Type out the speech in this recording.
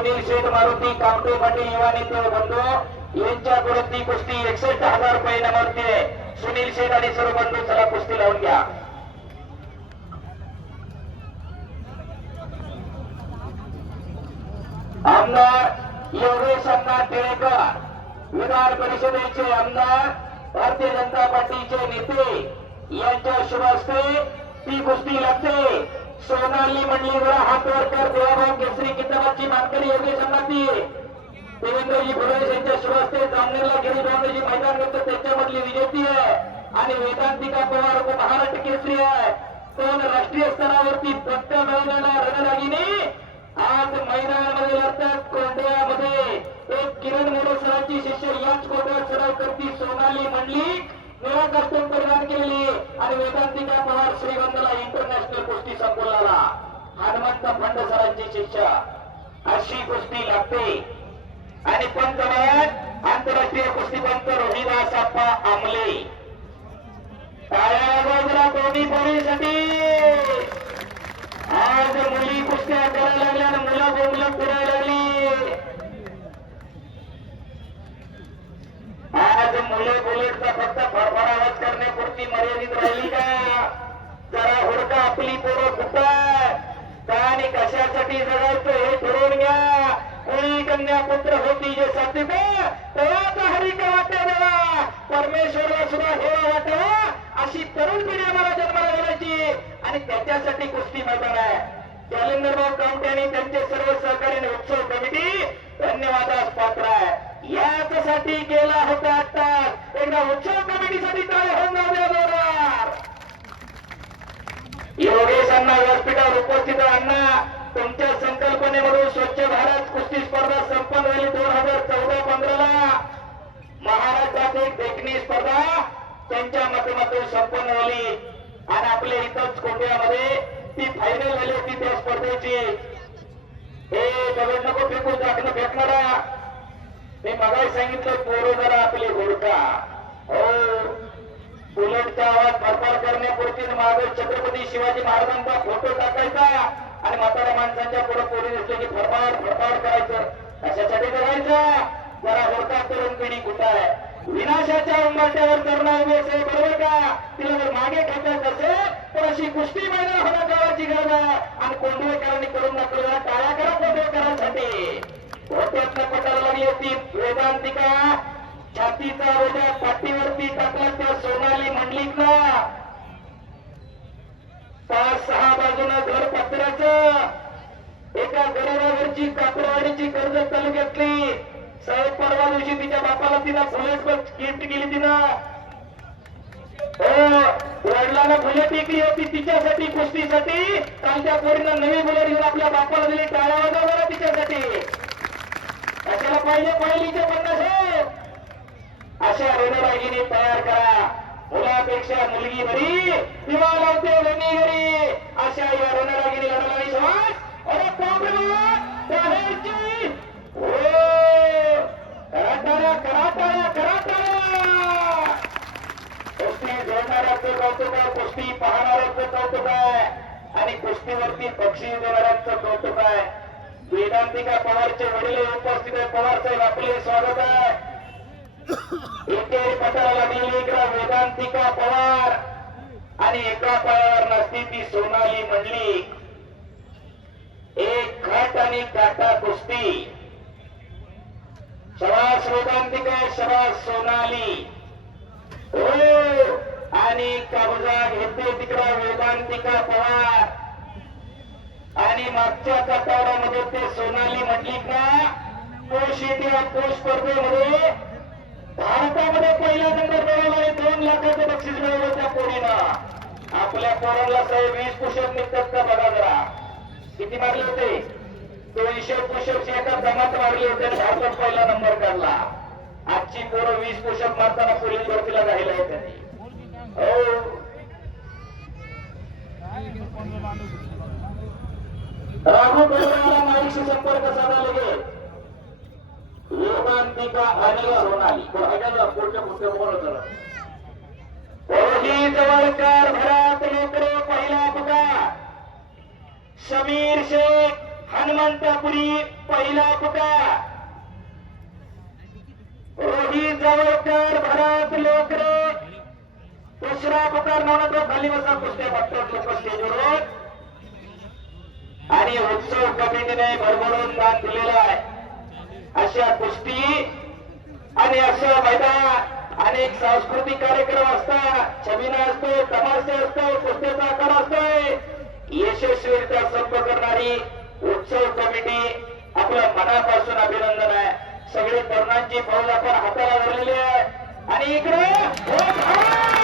सुनील शेठ मारुती कामटे पाटील युवा नेते व बंधू यांच्याकडून ती कुस्ती एकसष्ट हजार रुपये नमवते. सुनील शेठ आणि सर्व बंधू चला कुस्ती लावून घ्या. आमदार योगेश अण्णा टिळेकर विधान परिषदेचे आमदार भारतीय जनता पार्टीचे नेते यांच्या शुभ हस्ते ती कुस्ती लागते. सोनाली मंडलीवर हात वर कर देवाभाऊ केसरी किताबाची मानकरी योगेश अण्णा देवेंद्रजी फडणवीस यांच्या शुभ जामनेरला गिरी भावनेजी मैदान घेतो त्यांच्यामधली विजेती आहे. आणि वेदांतिका पवार को महाराष्ट्र केसरी आहे. पण राष्ट्रीय स्तरावरती पट्ट्या मिळवलेला रणरागिनी आज मैदानामध्ये लढतात कोंड्यामध्ये. एक किरण मोरे सरांची शिष्य याच कोंड्यात सराव करती सोनाली मंडली निराकर्तन परिधान केलेली आणि वेदांतिका पवार श्रीगंधला इंटरनॅशनल गोष्टी संकुलाला हनुमंत फंड सरांची शिष्य अशी कुस्ती लागते. आणि पंतप्रधान आंतरराष्ट्रीय कुस्तीपंत रोहिदास अप्पा आमले. टाळ्या दोन्ही पोळीसाठी आज मुली कुस्त्या करायला लागल्या आणि मुलं बोंबलं फिरायला लागली. आज मुले बुलेटचा फक्त फडफड आवाज करण्यापुरती मर्यादित राहिली का? जरा हुडका आपली पोरं आणि कशासाठी जगायचं हे ठरवून घ्या. कोणी कन्या पुत्र होती जे साध्य हो, तेव्हा हरी का देवा. परमेश्वरला सुद्धा हेवा वाटावा हो. अशी तरुण पिढी आम्हाला जन्माला घालायची. आणि त्याच्यासाठी कुस्ती मैदान आहे. जालिंदरबाब कामटे आणि त्यांचे सर्व सहकारी उत्सव कमिटी धन्यवादास पात्र आहे. याच्यासाठी गेला होता आता एकदा उत्सव कमिटीसाठी काय होऊन जाऊ तुमच्या संकल्पनेवरून स्वच्छ भारत कुस्ती स्पर्धा संपन्न झाली दोन हजार चौदा पंधराला महाराष्ट्रात एक देखणी स्पर्धा त्यांच्या माध्यमातून संपन्न झाली. आणि आपल्या इथंच कोट्यामध्ये ती फायनल झाली होती त्या स्पर्धेची. हे दगड नको फेकून टाकणं फेकणारा. मी मगाही सांगितलं पोरं जरा आपले घोडका हो. बुलेटचा आवाज भरपार करण्यापुरती मागे छत्रपती शिवाजी महाराजांचा फोटो आणि म्हाताऱ्या माणसांच्या पुढे पोलीस दिसले की फरफार फरफार करायचं. कशासाठी करायचं जरा होता तरुण पिढी कुठं आहे? विनाशाच्या उंबरट्यावर करणं उभे असेल बरोबर का? तिला जर मागे खेचायचं असेल तर अशी कुस्ती मैदान होणं करायची गरज आहे. आणि कोंडवेकरांनी करून दाखवलं जरा टाळ्या करा कोंडवेकरांसाठी. होत्यातनं पटायला लागली होती वेदांतिका छातीचा रोजा पाठीवरती टाकला त्या सोनाली मंडलिकला. चार सहा बाजूला घर पत्र्याचं एका गरीबावरची कापडवाडीची कर्ज चालू घेतली. साहेब परवा दिवशी तिच्या बापाला तिला बुलेट गिफ्ट केली तिनं. हो वडिलांना फुले टेकली होती. तिच्यासाठी कुस्तीसाठी. काल त्या पोरीनं नवी बुलेट घेऊन आपल्या बापाला दिली. टाळ्या वाजवणार तिच्यासाठी. कशाला पाहिजे? पहिलीचे पन्नास हो. अशा रणरागिनी तयार करा. मुलापेक्षा मुलगी बरी किंवा लावते मुलगी घरी अशा या रणरागिनी लढणारी समाज अरे बापरे बाहेरची. हो. कराटाळ्या कराटाळ्या कराटाळ्या कुस्ती जोडणाऱ्याचं कौतुक आहे कुस्ती पाहणाऱ्याचं कौतुक आहे. आणि कुस्तीवरती बक्षीस देणाऱ्यांचं कौतुक आहे. वेदांतिका पवारचे वडील उपस्थित आहे पवार साहेब आपले स्वागत आहे. इथे पटाला लागलेली इकडं वेदांतिका पवार आणि एका पायावर नसती ती सोनाली म्हणली. एक घाट आणि काटा कुस्ती. शवास वेदांतिका शवास सोनाली. हो आणि कब्जा घेते तिकडा वेदांतिका पवार. आणि मागच्या कटारामध्ये ते सोनाली म्हटली का? कोश येते कोश स्पर्धेमध्ये भारतामध्ये पहिला नंबर मिळाला दोन लाखाचं बक्षीस मिळवलं त्या पोरीनं आपल्या पोराला साहेब वीस पुषप निघतात का बघा जरा. किती मारले होते? दोनशे पुषपची एका जमात मारली होते आणि भारतात पहिला नंबर काढला. आजची पोरं वीस पुषप मारताना पोलीस भरतीला राहिला आहे त्यांनी. हो. राघू बरोबर माईशी संपर्क साधा लगेच. पुढच्या पुढच्या बोल जवळकर पहिला पुकार. समीर शेख हनुमंतापुरी पहिला पुकार. रोहित जवळकर भरत लोकरे दुसरा पुकार नवनाथ खाली बसा कुस्त्या बघतात लोक स्टेजवर आणि उत्सव कमिटीने भरभरून दान दिलेला अशा कुस्ती आणि असं मैदान अनेक सांस्कृतिक कार्यक्रम असतात. छबिना असतो तमाशे असतो कुस्त्याचा आकार असतोय. यशस्वीरित्या संप करणारी उत्सव कमिटी आपलं मनापासून अभिनंदन आहे. सगळी तरुणांची फौज आपण हाताला धरलेली आहे. आणि इकडे हो, हो!